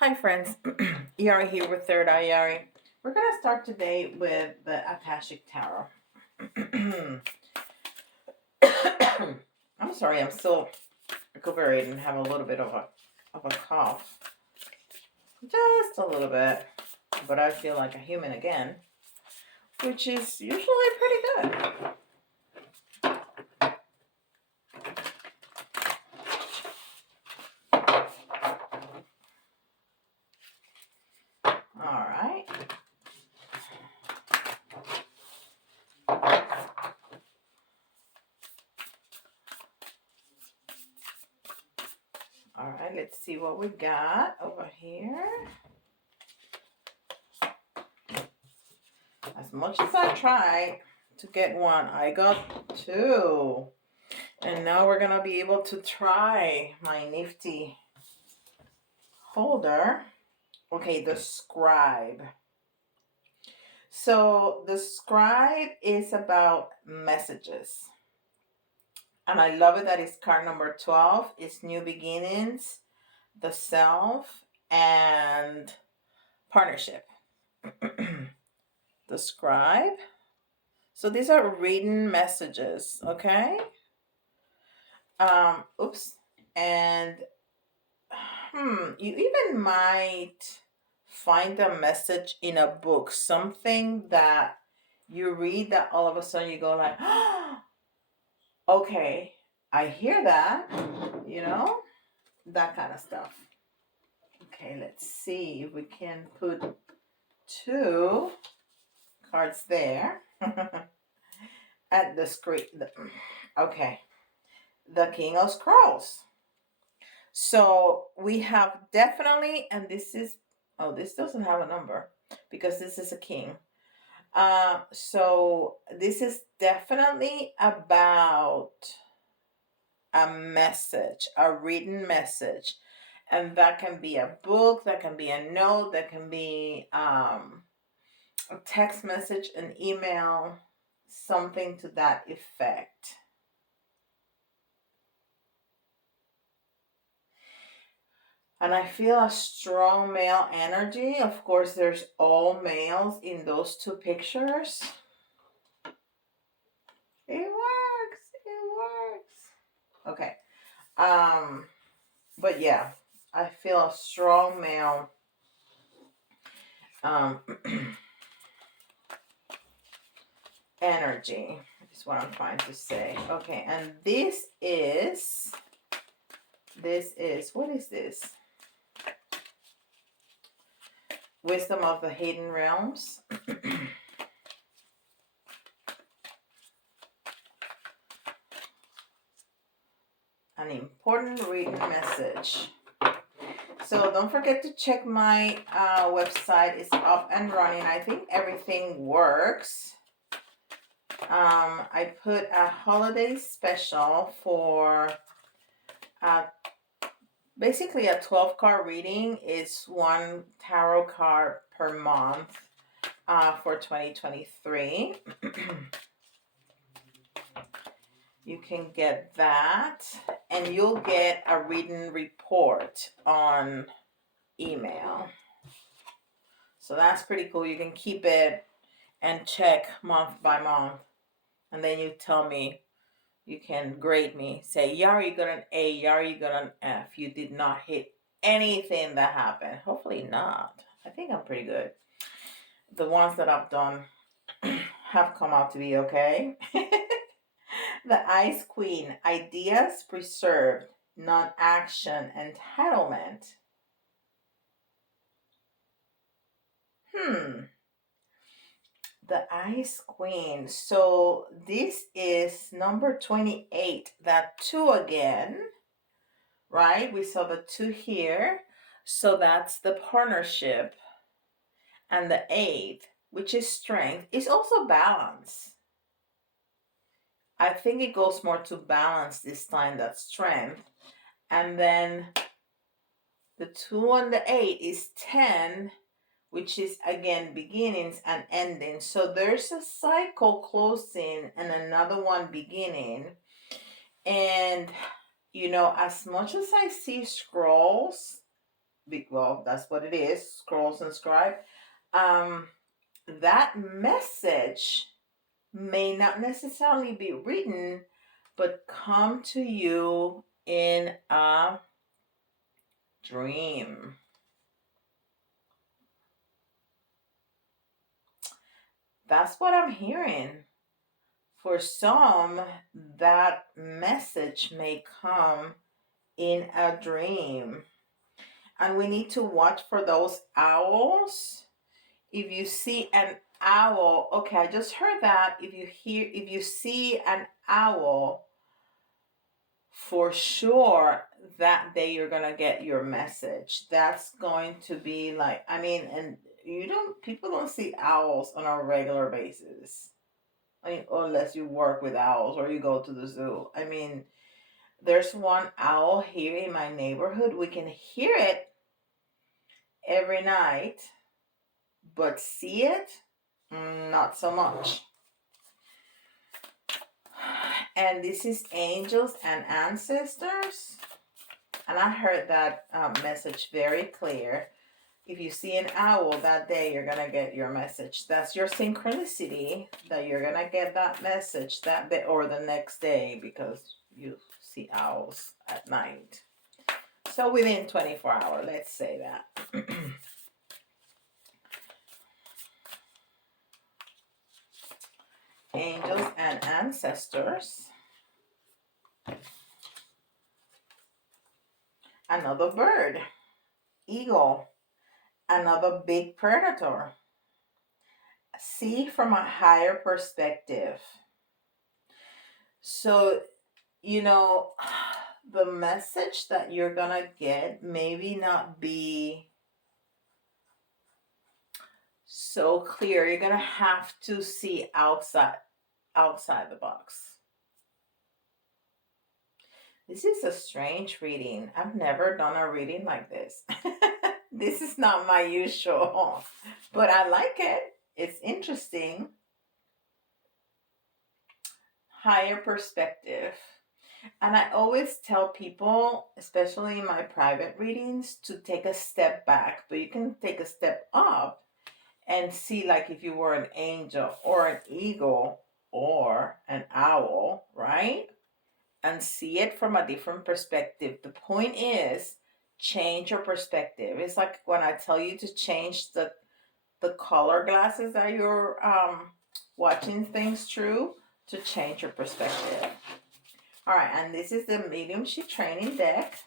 Hi friends, Yari here with Third Eye Yari. We're going to start today with the Akashic Tarot. I'm sorry, I'm still recuperating and have a little bit of a cough. Just a little bit, but I feel like a human again, which is usually pretty good. All right, let's see what we got over here. As much as I tried to get one, I got two. And now we're going to be able to try my nifty holder. Okay, the scribe. So the scribe is about messages. And I love it that it's card number 12. It's new beginnings, the self, and partnership. The scribe. So these are written messages, okay? Oops. And you even might find a message in a book, something that you read that all of a sudden you go like, oh, okay, I hear that, that kind of stuff. Okay, let's see if we can put two cards there at the screen. Okay, the King of Scrolls. So we have definitely, and this is, oh, this doesn't have a number because this is a king. So this is definitely about a message, a written message. And that can be a book, that can be a note, that can be a text message, an email, something to that effect. And I feel a strong male energy. Of course, there's all males in those two pictures. It works. Okay. But yeah, I feel a strong male energy is what I'm trying to say. Okay, and this is, what is this? Wisdom of the Hidden Realms. An important written message. So don't forget to check my website. It's up and running. I think everything works. I put a holiday special for basically a 12-card reading. Is one tarot card per month for 2023. You can get that, and you'll get a written report on email. So that's pretty cool. You can keep it and check month by month. And then you tell me, you can grade me. Say, Yari, you got an A. Yari, you got an F. You did not hit anything that happened. Hopefully not. I think I'm pretty good. The ones that I've done have come out to be okay. The Ice Queen. Ideas preserved. Non-action. Entitlement. The Ice Queen. So this is number 28. That 2 again, right? We saw the 2 here. So that's the partnership. And the 8, which is strength, is also balance. I think it goes more to balance this time, that strength. And then the 2 and the 8 is 10, which is again beginnings and endings. So there's a cycle closing and another one beginning. And as much as I see scrolls, well, that's what it is, scrolls and scribe. Um, that message may not necessarily be written, but come to you in a dream. That's what I'm hearing. For some, that message may come in a dream. And we need to watch for those owls. If you see an owl, okay, I just heard that. If you see an owl, for sure that day you're gonna get your message. That's going to be like, I mean, and people don't see owls on a regular basis. I mean, unless you work with owls or you go to the zoo. I mean, there's one owl here in my neighborhood. We can hear it every night, but see it, not so much. And this is angels and ancestors. And I heard that message very clear. If you see an owl that day, you're going to get your message. That's your synchronicity, that you're going to get that message that day or the next day, because you see owls at night. So within 24 hours, let's say that. Angels and ancestors. Another bird. Eagle. Another big predator. See from a higher perspective. So, the message that you're gonna get maybe not be so clear. You're gonna have to see outside the box. This is a strange reading. I've never done a reading like this. This is not my usual, but I like it. It's interesting. Higher perspective. And I always tell people, especially in my private readings, to take a step back, but you can take a step up and see, like, if you were an angel or an eagle or an owl, right? And see it from a different perspective. The point is, change your perspective. It's like when I tell you to change the color glasses that you're watching things through, to change your perspective. All right, and this is the mediumship training deck.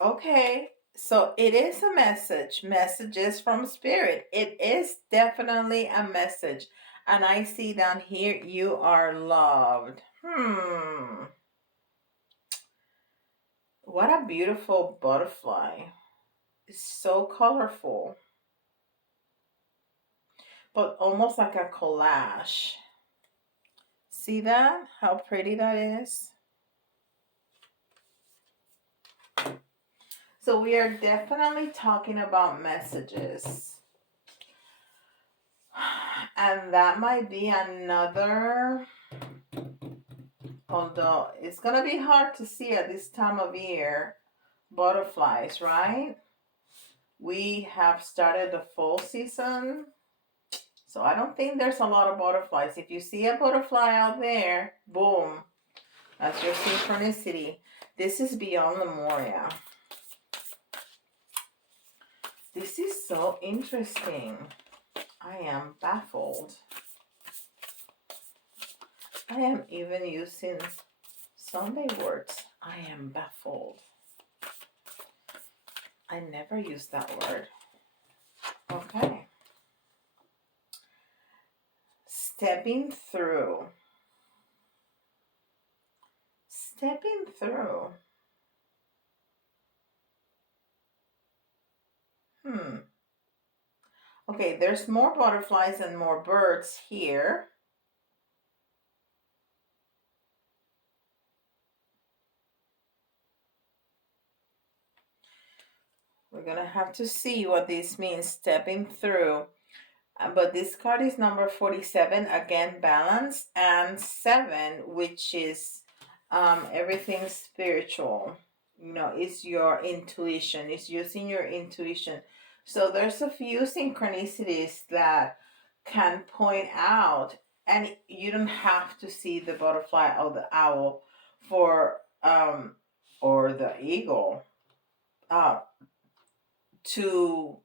Okay, so it is a message. Messages from spirit. It is definitely a message. And I see down here, you are loved. What a beautiful butterfly. It's so colorful, but almost like a collage. See that? How pretty that is? So we are definitely talking about messages. And that might be another, although it's going to be hard to see at this time of year, butterflies, right? We have started the fall season, so I don't think there's a lot of butterflies. If you see a butterfly out there, boom, that's your synchronicity. This is beyond Lemuria. This is so interesting. I am baffled. I am even using Sunday words. I am baffled. I never use that word. Okay. stepping through. Stepping through. Okay, there's more butterflies and more birds here. We're going to have to see what this means, stepping through. But this card is number 47, again, balance, and 7, which is everything spiritual. You know, it's your intuition. It's using your intuition. So there's a few synchronicities that can point out, and you don't have to see the butterfly or the owl for or the eagle to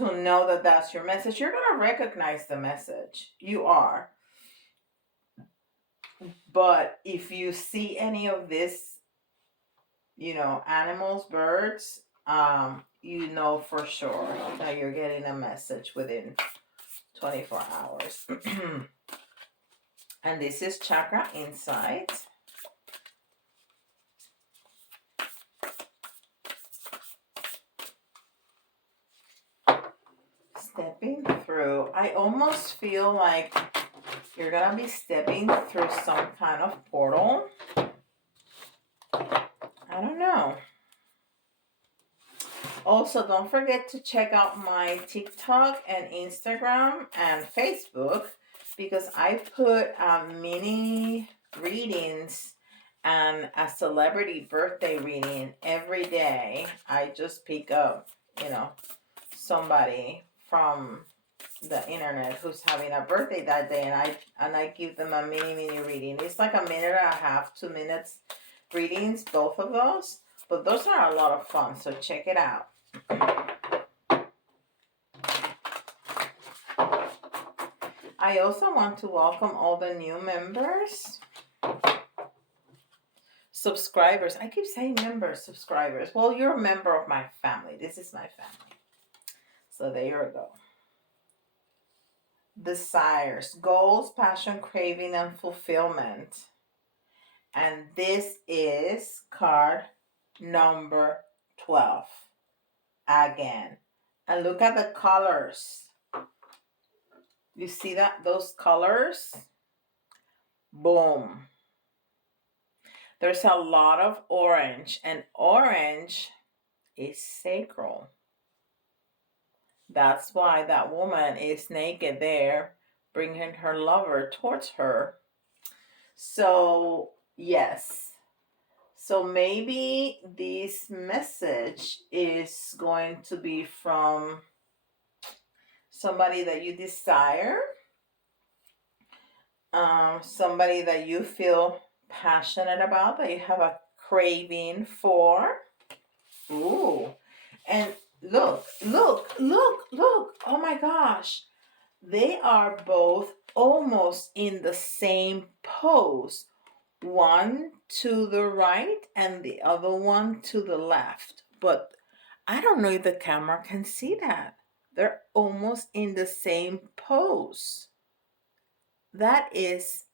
know that that's your message. You're going to recognize the message. You are. But if you see any of this, you know, animals, birds, you know for sure that you're getting a message within 24 hours. And this is Chakra Insight. Stepping through. I almost feel like you're going to be stepping through some kind of portal. I don't know. Also, don't forget to check out my TikTok and Instagram and Facebook, because I put mini readings and a celebrity birthday reading every day. I just pick up, you know, somebody from the internet who's having a birthday that day, and I give them a mini reading. It's like a minute and a half, 2 minutes readings, both of those, but those are a lot of fun, so check it out. I also want to welcome all the new members, subscribers. I keep saying members, subscribers. Well, you're a member of my family. This is my family. So there you go. Desires, goals, passion, craving, and fulfillment. And this is card number 12. Again. And look at the colors. You see that? Those colors? Boom. There's a lot of orange, and orange is sacral. That's why that woman is naked there, bringing her lover towards her. So, yes. So maybe this message is going to be from somebody that you desire, somebody that you feel passionate about, that you have a craving for. Ooh. And look. Oh my gosh. They are both almost in the same pose. One to the right and the other one to the left. But I don't know if the camera can see that. They're almost in the same pose. That is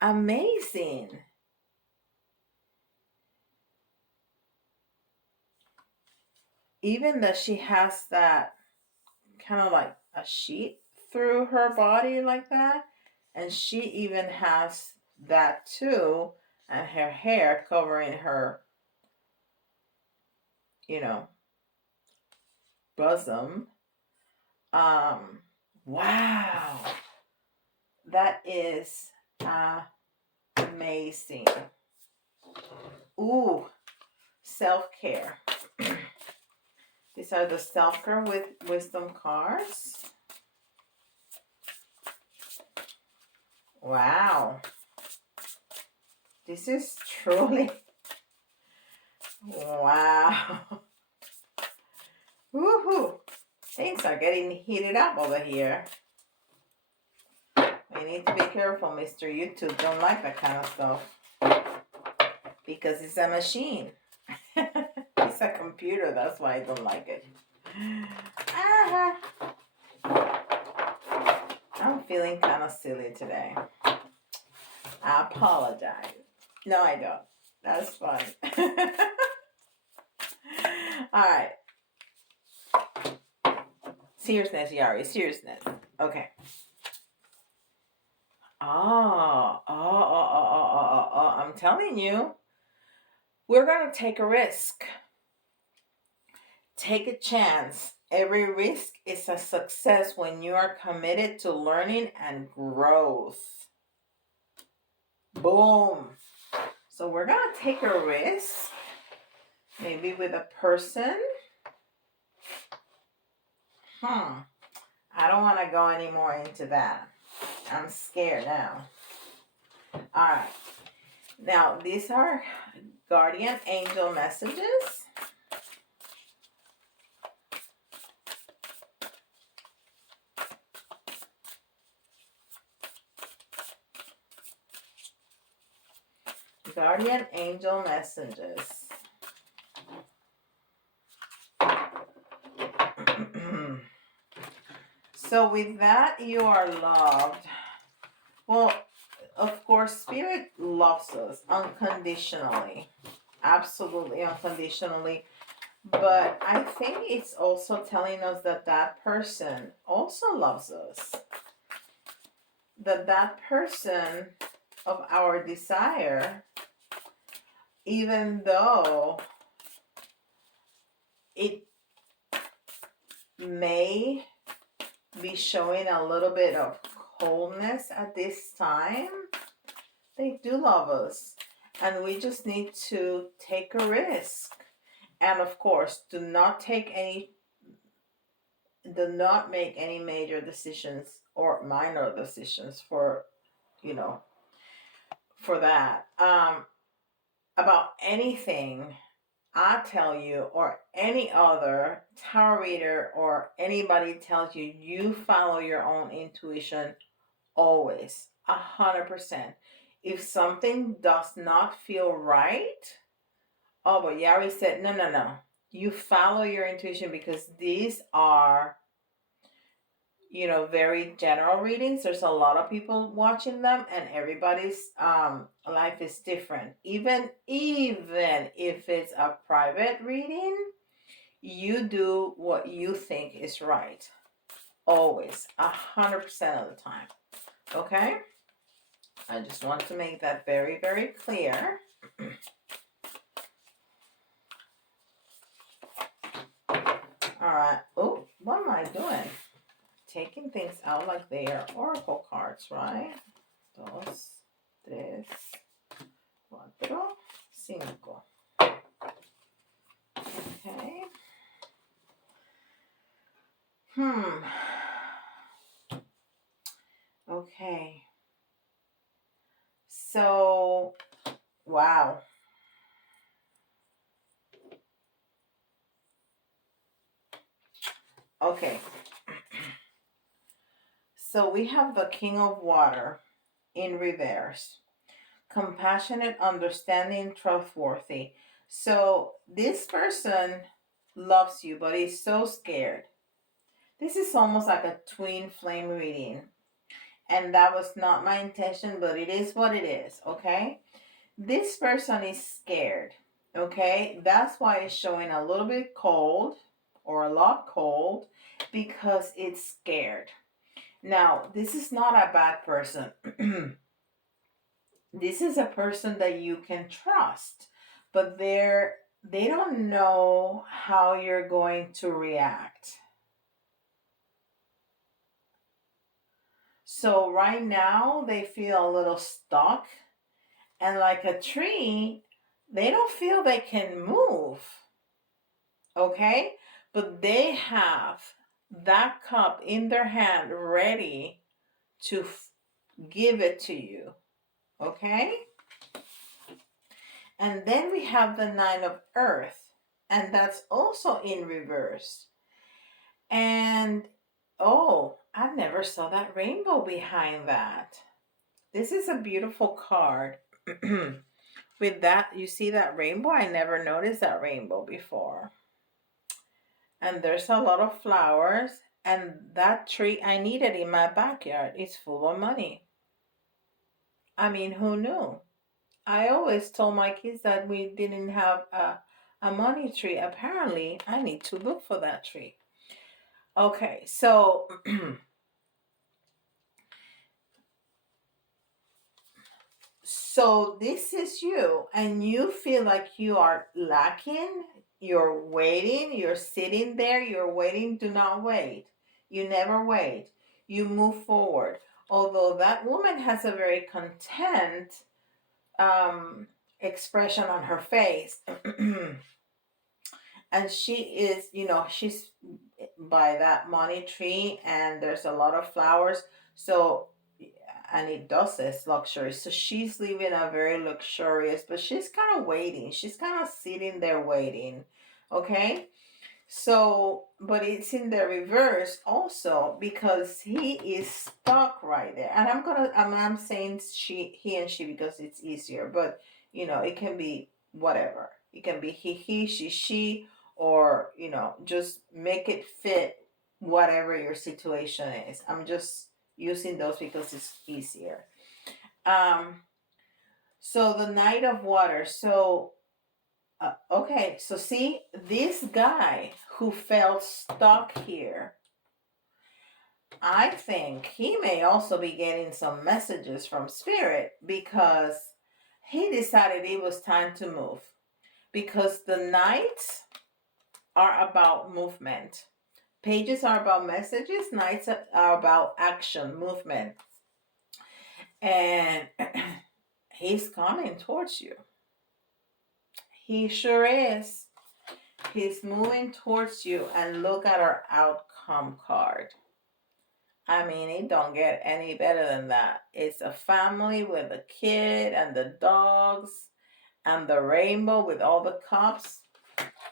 amazing. Even that she has that kind of like a sheet through her body like that. And she even has that too. And her hair covering her, you know, bosom. Wow. That is amazing. Ooh, self-care. These are the self-care with wisdom cards. Wow. This is truly, wow. Woohoo. Things are getting heated up over here. We need to be careful, Mr. YouTube. Don't like that kind of stuff. Because it's a machine. It's a computer. That's why I don't like it. I'm feeling kind of silly today. I apologize. No, I don't. That's fine. All right. Seriousness, Yari. Seriousness. Okay. I'm telling you, we're going to take a risk. Take a chance. Every risk is a success when you are committed to learning and growth. Boom. So we're going to take a risk. Maybe with a person. I don't want to go any more into that. I'm scared now. All right. Now, these are guardian angel messages. Guardian angel messages. So with that, you are loved. Well, of course, Spirit loves us unconditionally. Absolutely unconditionally. But I think it's also telling us that that person also loves us. That person of our desire, even though it may be showing a little bit of coldness at this time, they do love us. And we just need to take a risk. And of course, do not make any major decisions or minor decisions for that. About anything I tell you, or any other tarot reader or anybody tells you, you follow your own intuition always, 100%. If something does not feel right, but Yari said, no. You follow your intuition, because these are, very general readings. There's a lot of people watching them, and everybody's life is different. Even if it's a private reading, you do what you think is right. Always, 100% of the time. Okay? I just want to make that very, very clear. All right. Oh, what am I doing? Taking things out like they are oracle cards, right? 2, 3, 4, 5. Okay. Okay. So, wow. Okay. So we have the King of Water in reverse. Compassionate, understanding, trustworthy. So this person loves you, but is so scared. This is almost like a twin flame reading. And that was not my intention, but it is what it is, okay? This person is scared, okay? That's why it's showing a little bit cold, or a lot cold, because it's scared. Now, this is not a bad person. This is a person that you can trust, but they don't know how you're going to react. So right now they feel a little stuck, and like a tree, they don't feel they can move. Okay? But they have that cup in their hand ready to give it to you. Okay? And then we have the 9 of Earth, and that's also in reverse. And I never saw that rainbow behind that. This is a beautiful card. With that, you see that rainbow? I never noticed that rainbow before. And there's a lot of flowers, And that tree I needed in my backyard is full of money. I mean, who knew? I always told my kids that we didn't have a money tree. Apparently, I need to look for that tree. Okay, so so this is you, and you feel like you are lacking. You're waiting, you're sitting there, you're waiting. Do not wait. You never wait. You move forward. Although that woman has a very content um, expression on her face. And she is, she's by that money tree, and there's a lot of flowers. So, and it does says luxury. So she's living a very luxurious, but she's kind of waiting. She's kind of sitting there waiting. Okay. So, but it's in the reverse also because he is stuck right there. And I'm saying he and she because it's easier, but it can be whatever. It can be he, she, or, just make it fit whatever your situation is. I'm just using those because it's easier. Um, so the Knight of Water. So okay, so see, this guy who felt stuck here, I think he may also be getting some messages from Spirit because he decided it was time to move. Because the Knights are about movement, pages are about messages, Knights are about action, movement. And he's coming towards you. He sure is. He's moving towards you, and look at our outcome card. I mean, it don't get any better than that. It's a family with a kid and the dogs and the rainbow with all the cups.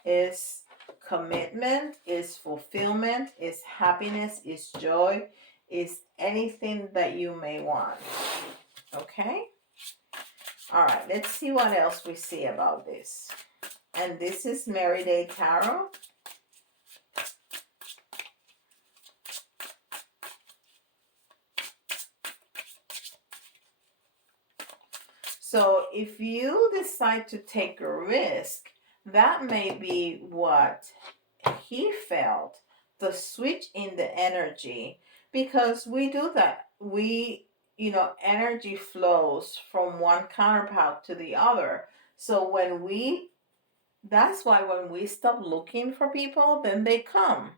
Is commitment, is fulfillment, is happiness, is joy, is anything that you may want. Okay? All right, let's see what else we see about this. And this is Mary Day Carroll. So if you decide to take a risk, that may be what he felt, the switch in the energy, because we do that. Energy flows from one counterpart to the other. So that's why when we stop looking for people, then they come.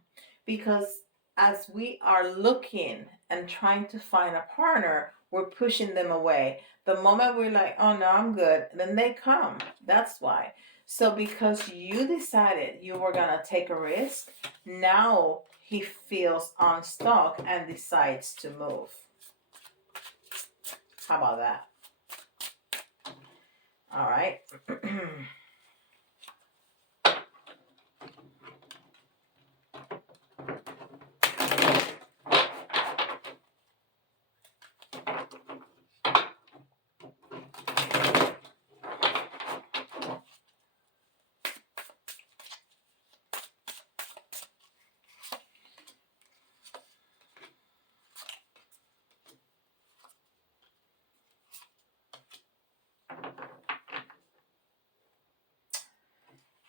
Because as we are looking and trying to find a partner, we're pushing them away. The moment we're like, oh no, I'm good, then they come. That's why. So because you decided you were going to take a risk, now he feels unstuck and decides to move. How about that? All right.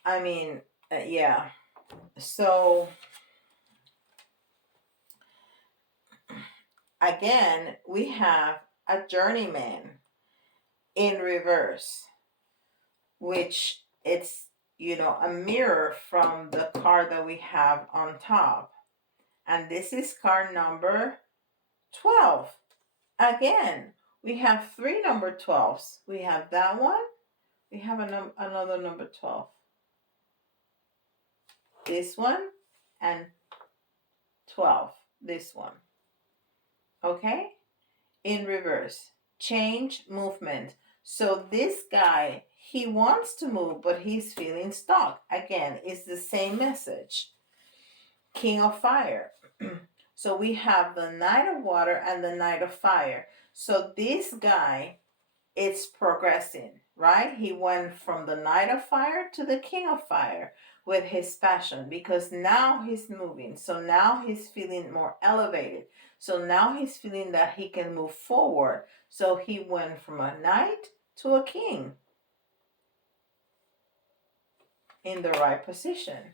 I mean, yeah. So again, we have a journeyman in reverse, which it's, a mirror from the card that we have on top. And this is card number 12. Again, we have three number 12s. We have that one. We have another number 12. This one and 12. This one. Okay? In reverse. Change, movement. So this guy, he wants to move, but he's feeling stuck. Again, it's the same message. King of Fire. So we have the Knight of Water and the Knight of Fire. So this guy it's progressing, right? He went from the Knight of Fire to the King of Fire with his passion, because now he's moving. So now he's feeling more elevated. So now he's feeling that he can move forward. So he went from a knight to a king in the right position.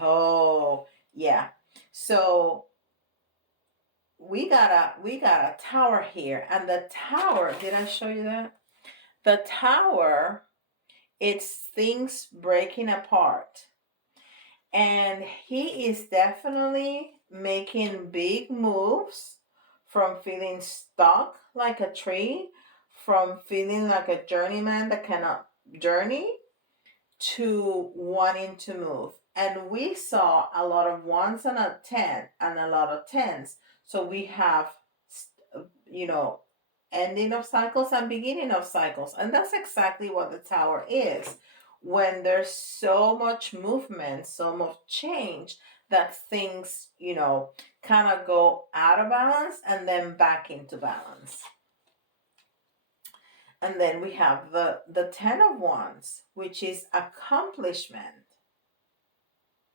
Oh, yeah. So we got a tower here, and the tower, did I show you that? The tower, it's things breaking apart. And he is definitely making big moves, from feeling stuck like a tree, from feeling like a journeyman that cannot journey, to wanting to move. And we saw a lot of ones and a 10 and a lot of tens. So we have, you know, ending of cycles and beginning of cycles. And that's exactly what the tower is. When there's so much movement, so much change, that things, kind of go out of balance and then back into balance. And then we have the 10 of Wands, which is accomplishment.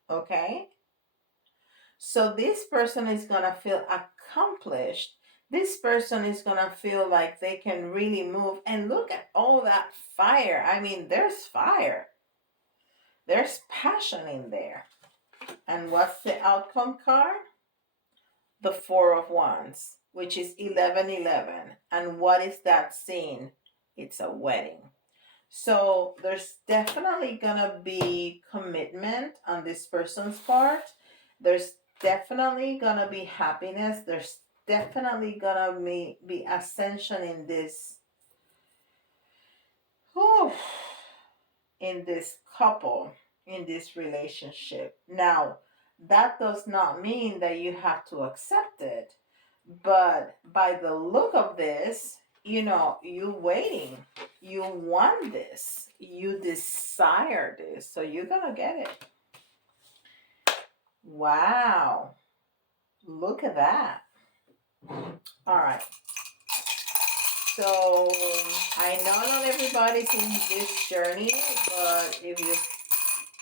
Okay? So this person is going to feel accomplished. This person is going to feel like they can really move. And look at all that fire. I mean, there's fire. There's passion in there. And what's the outcome card? The 4 of Wands, which is 1111. And what is that scene? It's a wedding. So there's definitely gonna be commitment on this person's part. There's definitely gonna be happiness. There's definitely gonna be ascension in this, in this couple, in this relationship. Now, that does not mean that you have to accept it, but by the look of this, you waiting, you want this, you desire this, so you're gonna get it. Wow, look at that. All right, so I know not everybody's in this journey, but if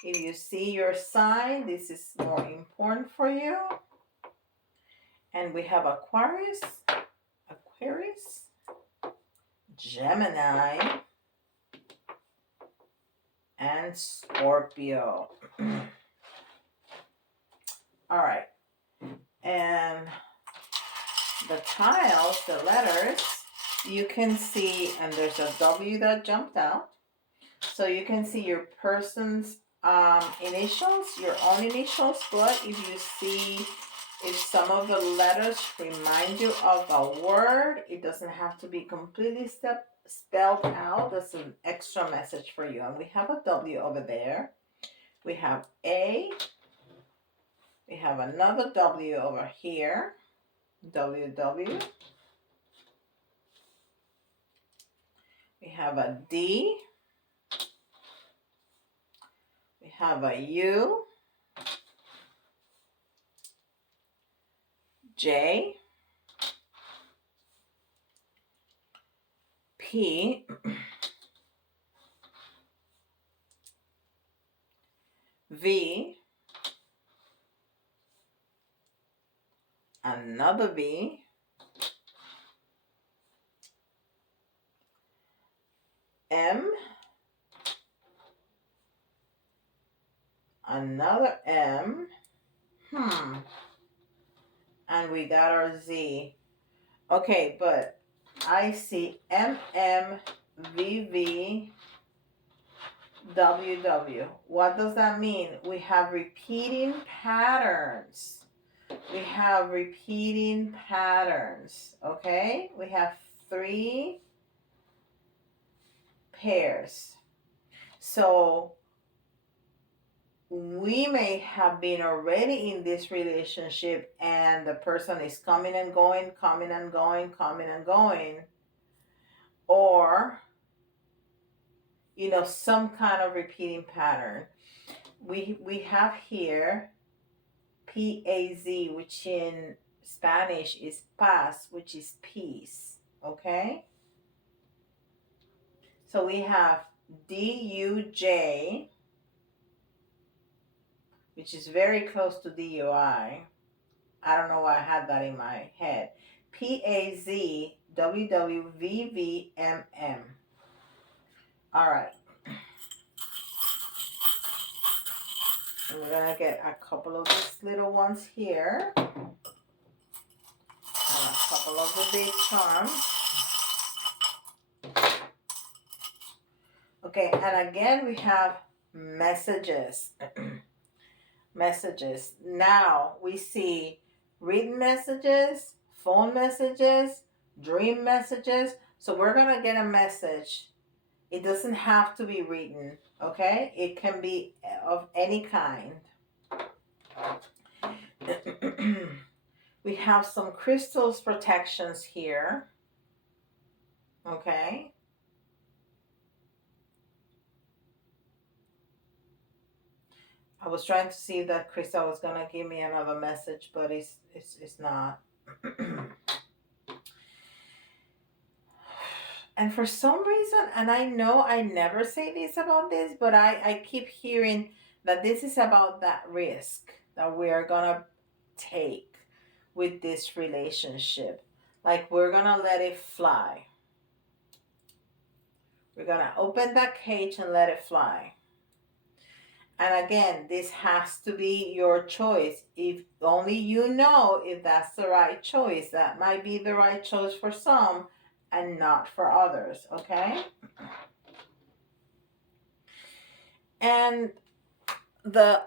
you see your sign, this is more important for you. And we have Aquarius, Gemini, and Scorpio. All right. And the tiles, the letters, you can see, and there's a W that jumped out. So you can see your person's initials, your own initials, but if some of the letters remind you of a word, it doesn't have to be completely spelled out. That's an extra message for you. And we have a W over there. We have A. We have another W over here. WW. We have a D. We have a U. J. P. V. Another V. M. Another M. And we got our Z. Okay, but I see MM, VV, WW. What does that mean? We have repeating patterns. We have repeating patterns, okay? We have 3 pairs. So we may have been already in this relationship and the person is coming and going, coming and going, coming and going. Or, some kind of repeating pattern. We have here PAZ, which in Spanish is paz, which is peace. Okay? So we have DUJ, which is very close to DUI. I don't know why I had that in my head. PAZWWVVMM. All right. And we're going to get a couple of these little ones here. And a couple of the big charms. Okay, and again we have messages. Messages. Now we see written messages, phone messages, dream messages. So we're going to get a message. It doesn't have to be written, okay? It can be of any kind. We have some crystals protections here, okay? I was trying to see if that crystal was gonna give me another message, but it's not. And for some reason, and I know I never say this about this, but I keep hearing that this is about that risk that we are gonna take with this relationship. Like we're gonna let it fly. We're gonna open that cage and let it fly. And again, this has to be your choice. If only you know if that's the right choice. That might be the right choice for some and not for others, okay? And the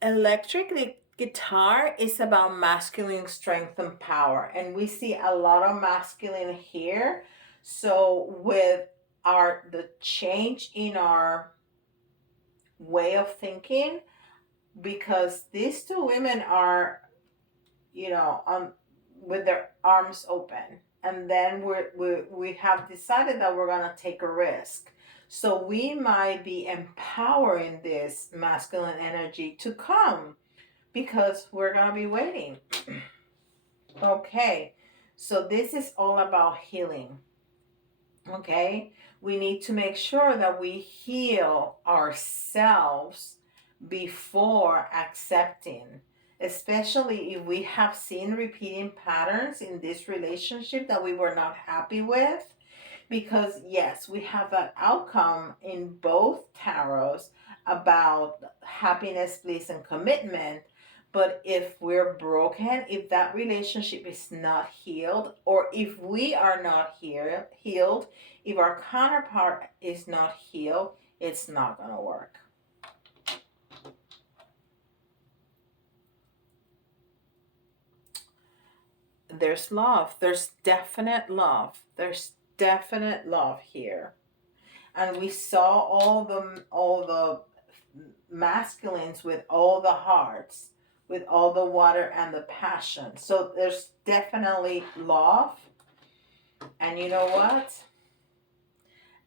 electric guitar is about masculine strength and power. And we see a lot of masculine here. So with the change in our way of thinking, because these two women are, with their arms open, and then we have decided that we're gonna take a risk. So we might be empowering this masculine energy to come because we're gonna be waiting. Okay, so this is all about healing. Okay, we need to make sure that we heal ourselves before accepting, especially if we have seen repeating patterns in this relationship that we were not happy with. Because yes, we have that outcome in both tarots about happiness, bliss, and commitment. But if we're broken, if that relationship is not healed, or if we are not healed, if our counterpart is not healed, it's not going to work. There's love. There's definite love. There's definite love here. And we saw all the masculines with all the hearts, with all the water and the passion. So there's definitely love. And you know what?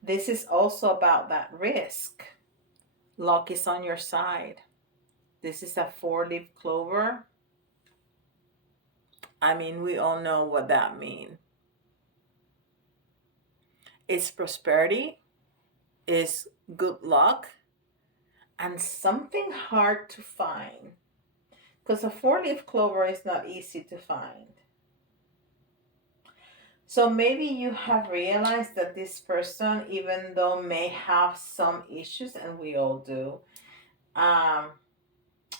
This is also about that risk. Luck is on your side. This is a 4-leaf clover. I mean, we all know what that means. It's prosperity, it's good luck, and something hard to find. Because a 4-leaf clover is not easy to find. So maybe you have realized that this person, even though may have some issues, and we all do,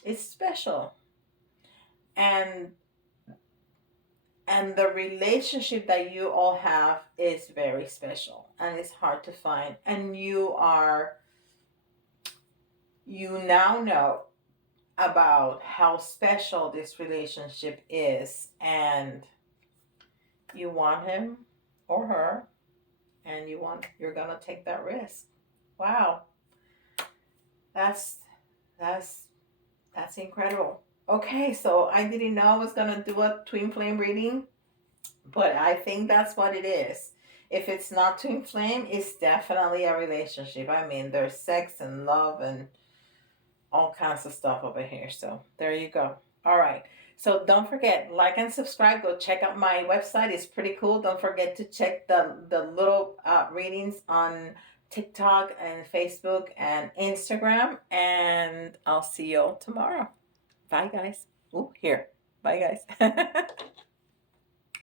it's special. And the relationship that you all have is very special, and it's hard to find. And you now know about how special this relationship is, and you want him or her, and you're gonna take that risk. Wow, that's incredible. Okay, so I didn't know I was gonna do a twin flame reading, but I think that's what it is. If it's not twin flame, it's definitely a relationship. I mean, there's sex and love and all kinds of stuff over here. So there you go. All right. So don't forget, like and subscribe. Go check out my website. It's pretty cool. Don't forget to check the little readings on TikTok and Facebook and Instagram. And I'll see you all tomorrow. Bye, guys. Ooh, here. Bye, guys.